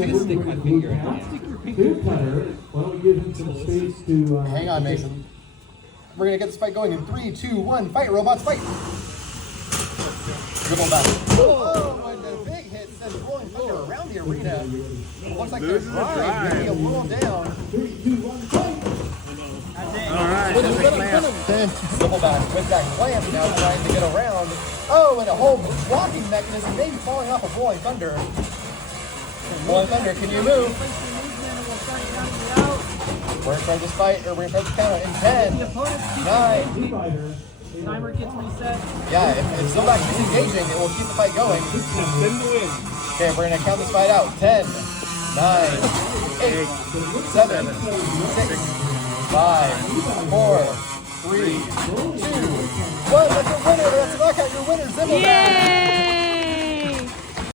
gonna stick my finger in it. Clear cutter. Why don't we give him some space to... Hang on, Mason. We're going to get this fight going in 3, 2, 1. Fight, robots, fight! Zippleback. Oh, and a big hit sends Rolling Thunder around the arena. Looks like there's drive, maybe a little down. 3, 2, 1, fight! Alright, Zippleback with that clamp now trying to get around. Oh, and a whole blocking mechanism maybe falling off of Rolling Thunder. Rolling Thunder, can you move? We're going to start this fight, or we're going to start the counter in 10, 9. Timer gets reset. Yeah, if Zippleback keeps engaging, it will keep the fight going. Okay, we're going to count this fight out. 10, 9, 8, 7, 6, 5, 4, 3, 2, 1. That's your winner. That's a knockout. Your winner, Zippleback. Yay!